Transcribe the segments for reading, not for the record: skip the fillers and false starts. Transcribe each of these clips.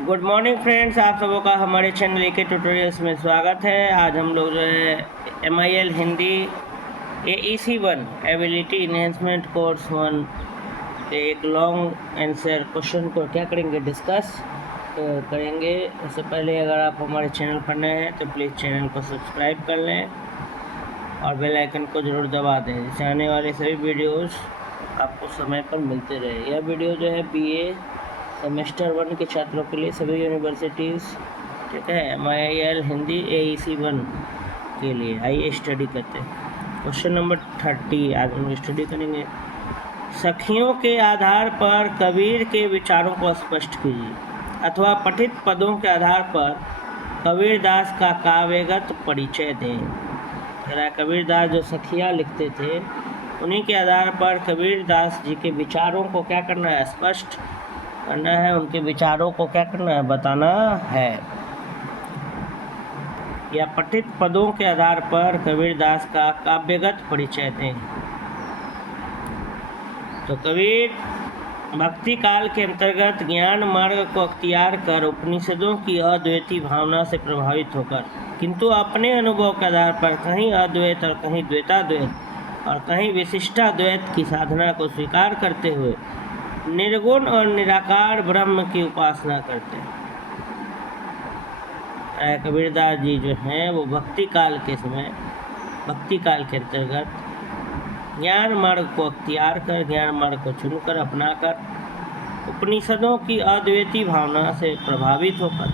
Good morning friends, आप सबों का हमारे चैनल के ट्यूटोरियल्स में स्वागत है। आज हम लोग जो है MIL Hindi AEC1 ability enhancement course 1 के एक लॉन्ग आंसर क्वेश्चन को क्या करेंगे, डिस्कस करेंगे। उससे पहले अगर आप हमारे चैनल पर नए हैं तो प्लीज़ चैनल को सब्सक्राइब कर लें और बेल आइकन को ज़रूर दबा दें, जिससे आने वाले सभी वीडियोज़ आपको समय पर मिलते रहे। यह वीडियो जो है BA सेमेस्टर 1 के छात्रों के लिए सभी यूनिवर्सिटीज़, ठीक है, MIL हिंदी AEC1 के लिए आइए स्टडी करते हैं। क्वेश्चन नंबर 30 आज हम स्टडी करेंगे। सखियों के आधार पर कबीर के विचारों को स्पष्ट कीजिए, अथवा पठित पदों के आधार पर कबीरदास का काव्यगत परिचय दें। कबीरदास जो सखियाँ लिखते थे, उन्हीं के आधार पर कबीरदास जी के विचारों को क्या करना है, स्पष्ट करना है। उनके विचारों को क्या करना है, बताना है। या पठित पदों के आधार पर कबीरदास का काव्यगत परिचय दें। तो कबीर भक्ति काल के अंतर्गत ज्ञान मार्ग को अख्तियार कर उपनिषदों की अद्वैती भावना से प्रभावित होकर, किंतु अपने अनुभव के आधार पर कहीं अद्वैत और कहीं द्वैताद्वैत और कहीं विशिष्टाद्वैत की साधना को स्वीकार करते हुए निर्गुण और निराकार ब्रह्म की उपासना करते हैं। कबीरदास जी जो हैं वो भक्ति काल के अंतर्गत ज्ञान मार्ग को अख्तियार कर, ज्ञान मार्ग को चुनकर अपनाकर उपनिषदों की अद्वैती भावना से प्रभावित होकर,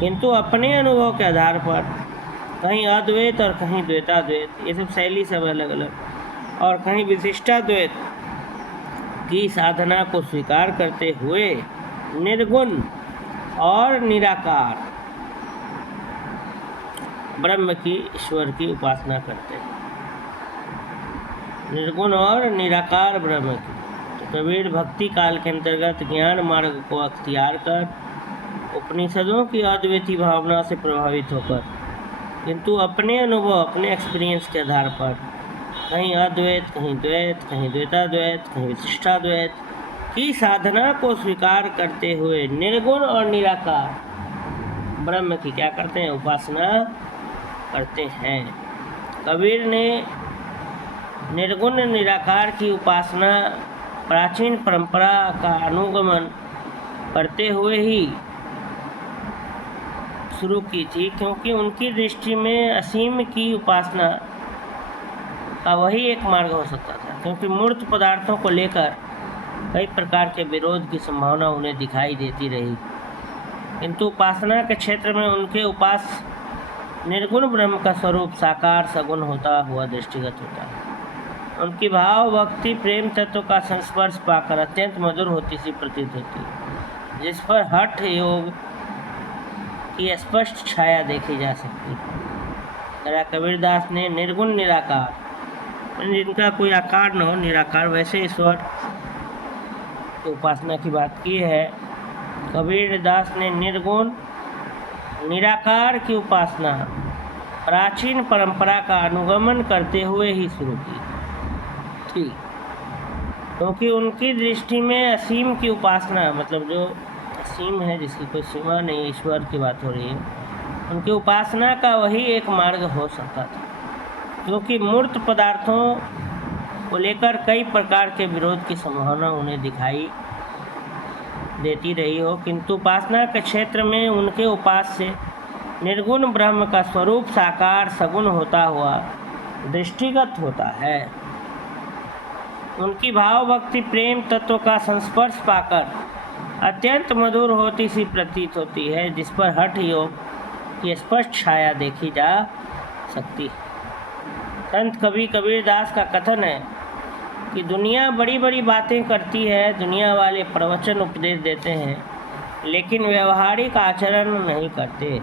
किंतु अपने अनुभव के आधार पर कहीं अद्वैत और कहीं द्वैताद्वैत, ये सब शैली सब अलग अलग, और कहीं विशिष्टाद्वैत की साधना को स्वीकार करते हुए निर्गुण और निराकार ब्रह्म की, ईश्वर की उपासना करते हैं। निर्गुण और निराकार ब्रह्म की। तो कबीर भक्ति काल के अंतर्गत ज्ञान मार्ग को अख्तियार कर उपनिषदों की अद्वैती भावना से प्रभावित होकर, किंतु अपने अनुभव, अपने एक्सपीरियंस के आधार पर कहीं अद्वैत, कहीं द्वैत, कहीं द्वैताद्वैत, कहीं विशिष्टाद्वैत की साधना को स्वीकार करते हुए निर्गुण और निराकार ब्रह्म की क्या करते हैं, उपासना करते हैं। कबीर ने निर्गुण निराकार की उपासना प्राचीन परंपरा का अनुगमन करते हुए ही शुरू की थी, क्योंकि उनकी दृष्टि में असीम की उपासना का वही एक मार्ग हो सकता था। क्योंकि मूर्त पदार्थों को लेकर कई प्रकार के विरोध की संभावना उन्हें दिखाई देती रही, किंतु उपासना के क्षेत्र में उनके उपास निर्गुण ब्रह्म का स्वरूप साकार सगुण होता हुआ दृष्टिगत होता है। उनकी भाव भक्ति प्रेम तत्व का संस्पर्श पाकर अत्यंत मधुर होती सी प्रतीत होती है, जिस पर हठ योग की स्पष्ट छाया देखी जा सकती है। कबीरदास ने निर्गुण निराकार, जिनका कोई आकार न हो, निराकार वैसे ईश्वर की उपासना की बात की है। कबीरदास ने निर्गुण निराकार की उपासना प्राचीन परंपरा का अनुगमन करते हुए ही शुरू की थी, क्योंकि उनकी दृष्टि में असीम की उपासना, मतलब जो असीम है, जिसकी कोई सीमा नहीं, ईश्वर की बात हो रही है, उनकी उपासना का वही एक मार्ग हो सकता था। क्योंकि मूर्त पदार्थों को लेकर कई प्रकार के विरोध की संभावना उन्हें दिखाई देती रही हो, किंतु उपासना के क्षेत्र में उनके उपास से निर्गुण ब्रह्म का स्वरूप साकार सगुण होता हुआ दृष्टिगत होता है। उनकी भाव भक्ति प्रेम तत्व का संस्पर्श पाकर अत्यंत मधुर होती सी प्रतीत होती है, जिस पर हठ योग की स्पष्ट छाया देखी जा सकती है। संत कवि कबीरदास का कथन है कि दुनिया बड़ी बड़ी बातें करती है, दुनिया वाले प्रवचन उपदेश देते हैं, लेकिन व्यवहारिक आचरण नहीं करते।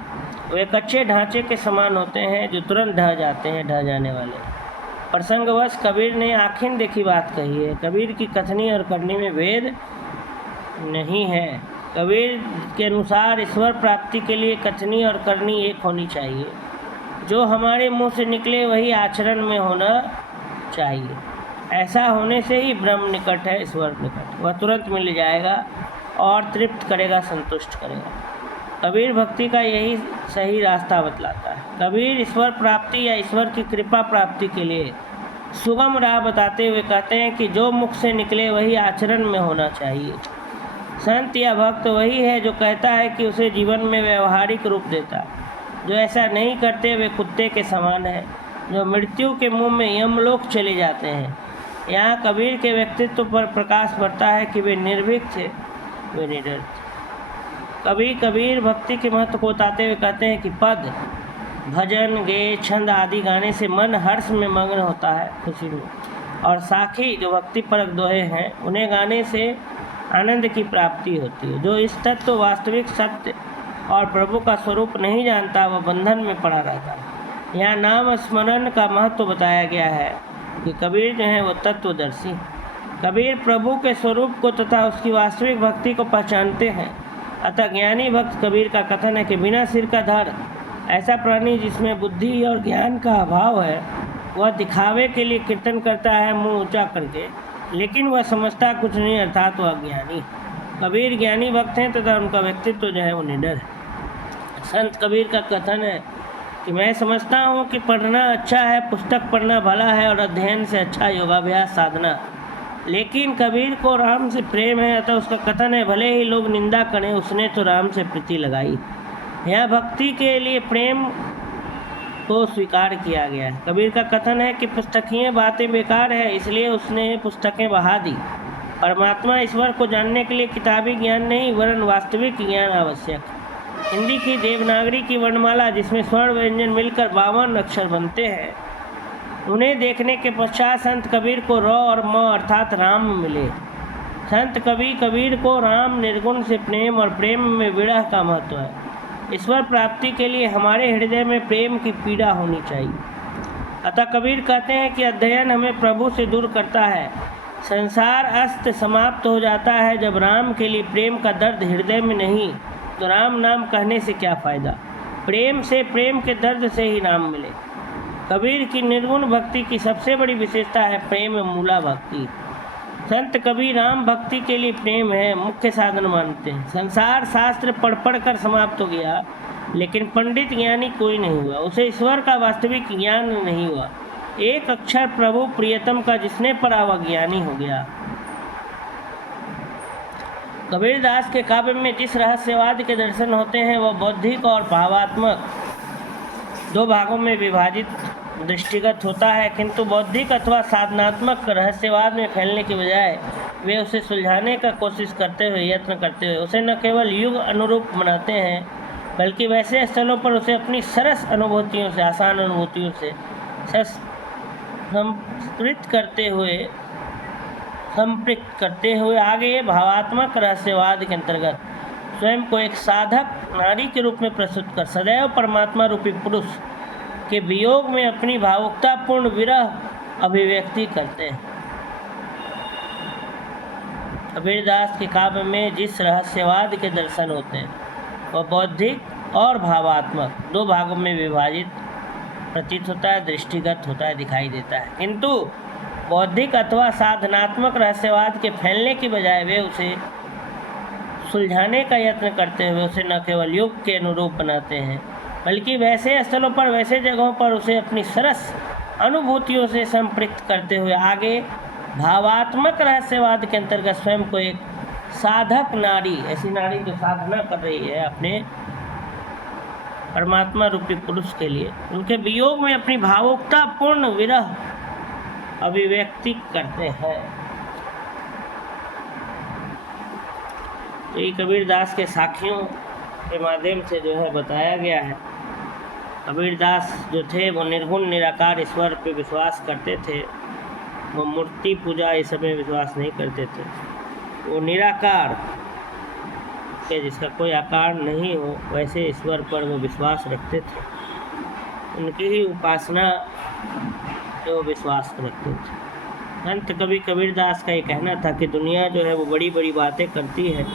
वे कच्चे ढांचे के समान होते हैं, जो तुरंत ढह जाते हैं, ढह जाने वाले। प्रसंगवश कबीर ने आखिर देखी बात कही है। कबीर की कथनी और करनी में भेद नहीं है। कबीर के अनुसार ईश्वर प्राप्ति के लिए कथनी और करनी एक होनी चाहिए। जो हमारे मुंह से निकले वही आचरण में होना चाहिए। ऐसा होने से ही ब्रह्म निकट है, ईश्वर निकट, वह तुरंत मिल जाएगा। और तृप्त करेगा, संतुष्ट करेगा। कबीर भक्ति का यही सही रास्ता बतलाता है। कबीर ईश्वर प्राप्ति या ईश्वर की कृपा प्राप्ति के लिए सुगम राह बताते हुए कहते हैं कि जो मुख से निकले वही आचरण में होना चाहिए। संत या भक्त वही है जो कहता है कि उसे जीवन में व्यवहारिक रूप देता। जो ऐसा नहीं करते वे कुत्ते के समान है जो मृत्यु के मुंह में यमलोक चले जाते हैं। यहाँ कबीर के व्यक्तित्व पर प्रकाश पड़ता है कि वे निर्भीक थे, वे निडर थे। कबीर भक्ति के महत्व को बताते हुए कहते हैं कि पद, भजन, गेय, छंद आदि गाने से मन हर्ष में मग्न होता है, खुशी में। और साखी जो भक्ति परक दोहे हैं, उन्हें गाने से आनंद की प्राप्ति होती है। जो इस तत्व वास्तविक सत्य और प्रभु का स्वरूप नहीं जानता वह बंधन में पड़ा रहता है। यहाँ नाम स्मरण का महत्व बताया गया है कि कबीर जो है वो तत्वदर्शी। कबीर प्रभु के स्वरूप को तथा उसकी वास्तविक भक्ति को पहचानते हैं। अतः ज्ञानी भक्त कबीर का कथन है कि बिना सिर का धड़, ऐसा प्राणी जिसमें बुद्धि और ज्ञान का अभाव है, वह दिखावे के लिए कीर्तन करता है मुंह ऊंचा करके, लेकिन वह समझता कुछ नहीं, अर्थात वह ज्ञानी। कबीर ज्ञानी भक्त हैं तथा उनका व्यक्तित्व जो है वो निडर है। संत कबीर का कथन है कि मैं समझता हूँ कि पढ़ना अच्छा है, पुस्तक पढ़ना भला है और अध्ययन से अच्छा योगाभ्यास साधना, लेकिन कबीर को राम से प्रेम है। अतः उसका कथन है भले ही लोग निंदा करें, उसने तो राम से प्रीति लगाई। यह भक्ति के लिए प्रेम को स्वीकार किया गया है। कबीर का कथन है कि पुस्तकीय बातें बेकार है, इसलिए उसने पुस्तकें बहा दी। परमात्मा ईश्वर को जानने के लिए किताबी ज्ञान नहीं वरन वास्तविक ज्ञान आवश्यक। हिंदी की देवनागरी की वर्णमाला जिसमें स्वर्ण व्यंजन मिलकर 52 अक्षर बनते हैं, उन्हें देखने के पश्चात संत कबीर को र और म अर्थात राम मिले। संत कबीर को राम निर्गुण से प्रेम और प्रेम में विरह का महत्व है। ईश्वर प्राप्ति के लिए हमारे हृदय में प्रेम की पीड़ा होनी चाहिए। अतः कबीर कहते हैं कि अध्ययन हमें प्रभु से दूर करता है। संसार अस्त समाप्त हो जाता है जब राम के लिए प्रेम का दर्द हृदय में नहीं, तो राम नाम कहने से क्या फ़ायदा। प्रेम से, प्रेम के दर्द से ही राम मिले। कबीर की निर्गुण भक्ति की सबसे बड़ी विशेषता है प्रेम मूला भक्ति। संत कबीर राम भक्ति के लिए प्रेम है मुख्य साधन मानते हैं। संसार शास्त्र पढ़ कर समाप्त हो गया, लेकिन पंडित ज्ञानी कोई नहीं हुआ, उसे ईश्वर का वास्तविक ज्ञान नहीं हुआ। एक अक्षर प्रभु प्रियतम का जिसने पढ़ा वह ज्ञानी हो गया। कबीरदास के काव्य में जिस रहस्यवाद के दर्शन होते हैं वह बौद्धिक और भावात्मक दो भागों में विभाजित दृष्टिगत होता है, किंतु बौद्धिक अथवा साधनात्मक रहस्यवाद में फैलने के बजाय वे उसे सुलझाने का कोशिश करते हुए, यत्न करते हुए उसे न केवल युग अनुरूप बनाते हैं, बल्कि वैसे स्थलों पर उसे अपनी सरस अनुभूतियों से, आसान अनुभूतियों से संपृक्त करते हुए आगे भावात्मक रहस्यवाद के अंतर्गत स्वयं को एक साधक नारी के रूप में प्रस्तुत कर सदैव परमात्मा रूपी पुरुष के वियोग में अपनी भावुकतापूर्ण विरह अभिव्यक्ति करते हैं। कबीरदास के काव्य में जिस रहस्यवाद के दर्शन होते हैं वह बौद्धिक और भावात्मक दो भागों में विभाजित प्रतीत होता है, दृष्टिगत होता है, दिखाई देता है, किंतु बौद्धिक अथवा साधनात्मक रहस्यवाद के फैलने की बजाय वे उसे सुलझाने का यत्न करते हुए उसे न केवल युग के अनुरूप बनाते हैं, बल्कि वैसे स्थलों पर, वैसे जगहों पर उसे अपनी सरस अनुभूतियों से संपृक्त करते हुए आगे भावात्मक रहस्यवाद के अंतर्गत स्वयं को एक साधक नारी, ऐसी नारी जो साधना कर रही है अपने परमात्मा रूपी पुरुष के लिए, उनके वियोग में अपनी भावुकतापूर्ण विरह अभिव्यक्ति करते हैं। ये कबीरदास के साखियों के माध्यम से जो है बताया गया है। कबीरदास जो थे वो निर्गुण निराकार ईश्वर पे विश्वास करते थे, वो मूर्ति पूजा इस सब में विश्वास नहीं करते थे। वो निराकार के जिसका कोई आकार नहीं हो वैसे ईश्वर पर वो विश्वास रखते थे, उनकी ही उपासना वो विश्वास रखते थे। संत कबीरदास का ये कहना था कि दुनिया जो है वो बड़ी बड़ी बातें करती है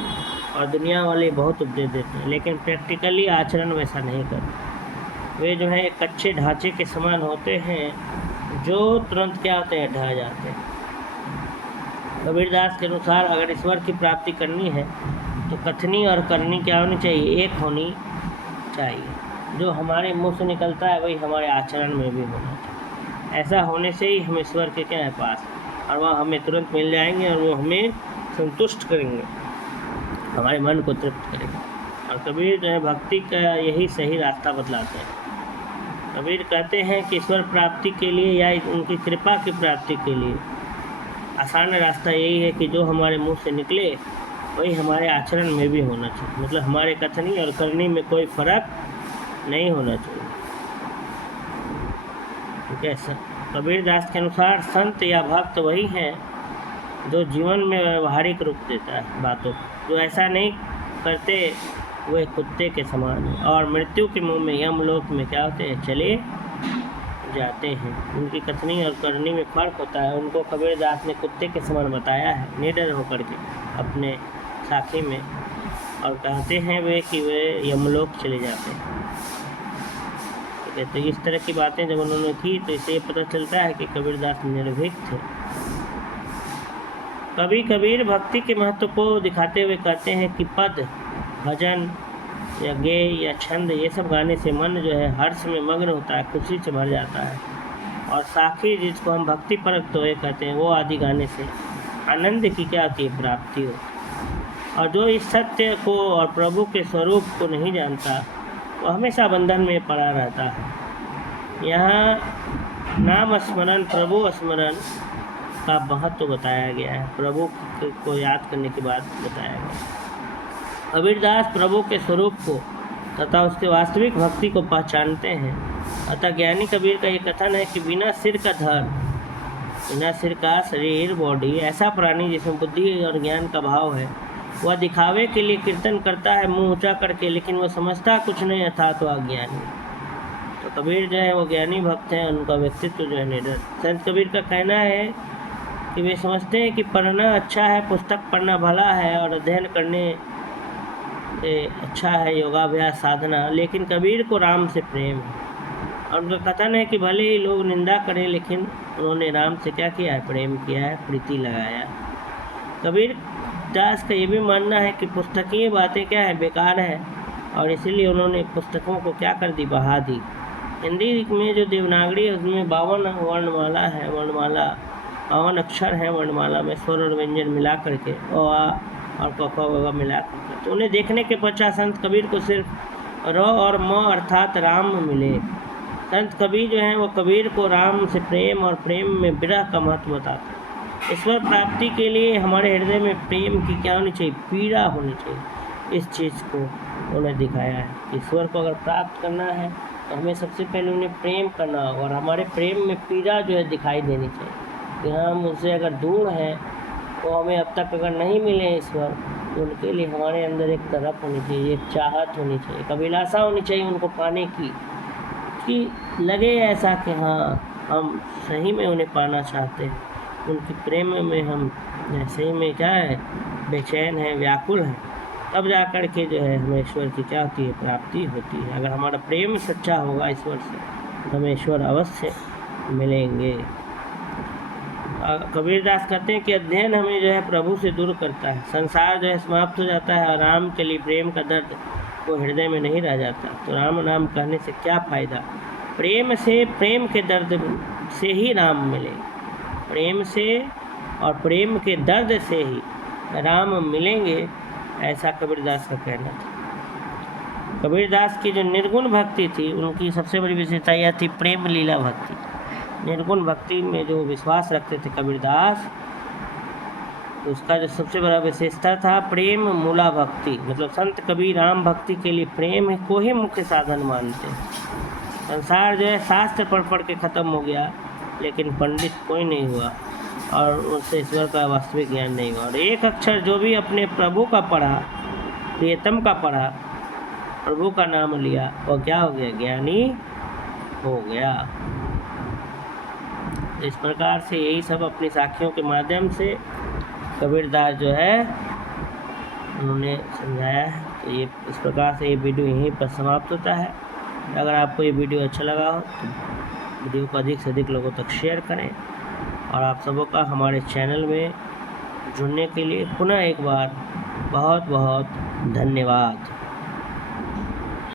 और दुनिया वाले बहुत उपदेश देते हैं, लेकिन प्रैक्टिकली आचरण वैसा नहीं करते। वे जो है एक कच्चे ढांचे के समान होते हैं जो तुरंत क्या होते हैं, ढह जाते हैं। कबीरदास के अनुसार अगर ईश्वर की प्राप्ति करनी है तो कथनी और करनी क्या होनी चाहिए? एक होनी चाहिए। जो हमारे मुंह से निकलता है वही हमारे आचरण में भी होना चाहिए। ऐसा होने से ही हम ईश्वर के क्या है पास, और वह हमें तुरंत मिल जाएंगे और वो हमें संतुष्ट करेंगे, हमारे मन को तृप्त करेंगे। और कबीर जो है भक्ति का यही सही रास्ता बतलाते हैं। कबीर कहते हैं कि ईश्वर प्राप्ति के लिए या उनकी कृपा की प्राप्ति के लिए आसान रास्ता यही है कि जो हमारे मुंह से निकले वही हमारे आचरण में भी होना चाहिए। मतलब हमारे कथनी और करनी में कोई फर्क नहीं होना चाहिए। ठीक है। कबीर दास के अनुसार संत या भक्त वही हैं जो जीवन में व्यवहारिक रूप देता है बातों को, जो ऐसा नहीं करते वे कुत्ते के समान हैं और मृत्यु के मुंह में यमलोक में क्या होते हैं? चले जाते हैं। उनकी कथनी और करनी में फर्क होता है। उनको कबीर दास ने कुत्ते के समान बताया है, निडर होकर के अपने साथी में, और कहते हैं वे कि वे यमलोक चले जाते हैं। ठीक है। तो इस तरह की बातें जब उन्होंने की तो इससे पता चलता है कि कबीरदास निर्भीक थे। कभी कबीर भक्ति के महत्व को दिखाते हुए कहते हैं कि पद, भजन या गेय या छंद ये सब गाने से मन जो है हर्ष में मग्न होता है, खुशी से भर जाता है। और साखी जिसको हम भक्ति परक तो ये कहते हैं, वो आदि गाने से आनंद की क्या होती है? प्राप्ति हो। और जो इस सत्य को और प्रभु के स्वरूप को नहीं जानता वो हमेशा बंधन में पड़ा रहता है। यहाँ नाम स्मरण, प्रभु स्मरण का महत्व बताया गया है। प्रभु को याद करने की बात बताया गया। कबीरदास प्रभु के स्वरूप को तथा उसके वास्तविक भक्ति को पहचानते हैं। अतः ज्ञानी कबीर का ये कथन है कि बिना सिर का धड़, बिना सिर का शरीर, बॉडी, ऐसा प्राणी जिसमें बुद्धि और ज्ञान का भाव है, वह दिखावे के लिए कीर्तन करता है मुंह ऊंचा करके, लेकिन वह समझता कुछ नहीं, अर्थात वह अज्ञानी। तो कबीर जो है वो ज्ञानी भक्त हैं, उनका व्यक्तित्व जो है निडर। संत कबीर का कहना है कि वे समझते हैं कि पढ़ना अच्छा है, पुस्तक पढ़ना भला है और अध्ययन करने अच्छा है योगाभ्यास साधना, लेकिन कबीर को राम से प्रेम है। और उनका कथन है कि भले ही लोग निंदा करें लेकिन उन्होंने राम से क्या किया है? प्रेम किया है, प्रीति लगाया। कबीर दास का ये भी मानना है कि पुस्तकीय बातें क्या है? बेकार है, और इसीलिए उन्होंने पुस्तकों को क्या कर दी? बहा दी। हिंदी में जो देवनागरी है उसमें 52 वर्णमाला है, वर्णमाला 52 अक्षर हैं वर्णमाला में, स्वर और व्यंजन मिला करके, ओ आ और क ख ग मिला करके। तो उन्हें देखने के पश्चात संत कबीर को सिर्फ र और म अर्थात राम मिले। संत कबीर जो हैं वो कबीर को राम से प्रेम और प्रेम में विरह का महत्व बताते हैं। ईश्वर प्राप्ति के लिए हमारे हृदय में प्रेम की क्या होनी चाहिए? पीड़ा होनी चाहिए। इस चीज़ को उन्होंने दिखाया है। ईश्वर को अगर प्राप्त करना है तो हमें सबसे पहले उन्हें प्रेम करना होगा, और हमारे प्रेम में पीड़ा जो है दिखाई देनी चाहिए कि हम उससे अगर दूर हैं तो हमें अब तक अगर नहीं मिले ईश्वर, तो उनके लिए हमारे अंदर एक तरफ होनी चाहिए, एक चाहत होनी चाहिए, एक अभिलाषा होनी चाहिए उनको पाने की, कि लगे ऐसा कि हाँ हम सही में उन्हें पाना चाहते हैं, उनके प्रेम में हम सही में क्या है? बेचैन हैं, व्याकुल हैं। तब जा कर के जो है हमें ईश्वर की क्या होती है? प्राप्ति होती है। अगर हमारा प्रेम सच्चा होगा ईश्वर से तो हमें ईश्वर अवश्य मिलेंगे। कबीरदास कहते हैं कि अध्ययन हमें जो है प्रभु से दूर करता है, संसार जो है समाप्त हो जाता है और राम के लिए प्रेम का दर्द वो हृदय में नहीं रह जाता। तो राम नाम कहने से क्या फ़ायदा? प्रेम से, प्रेम के दर्द से ही राम मिले, प्रेम से और प्रेम के दर्द से ही राम मिलेंगे, ऐसा कबीरदास का कहना था। कबीरदास की जो निर्गुण भक्ति थी उनकी सबसे बड़ी विशेषता यह थी प्रेम लीला भक्ति। निर्गुण भक्ति में जो विश्वास रखते थे कबीरदास, तो उसका जो सबसे बड़ा विशेषता था प्रेम मूला भक्ति। मतलब संत कबीर राम भक्ति के लिए प्रेम को ही मुख्य साधन मानते हैं। संसार जो है शास्त्र पढ़ के ख़त्म हो गया, लेकिन पंडित कोई नहीं हुआ और उससे ईश्वर का वास्तविक ज्ञान नहीं हुआ। और एक अक्षर जो भी अपने प्रभु का पढ़ा, प्रियतम का पढ़ा, प्रभु का नाम लिया, वो क्या हो गया? ज्ञानी हो गया। इस प्रकार से यही सब अपनी साखियों के माध्यम से कबीरदास जो है उन्होंने समझाया है। तो ये इस प्रकार से ये वीडियो यहीं पर समाप्त होता है। अगर आपको ये वीडियो अच्छा लगा हो तो वीडियो को अधिक से अधिक लोगों तक शेयर करें, और आप सबों का हमारे चैनल में जुड़ने के लिए पुनः एक बार बहुत बहुत धन्यवाद।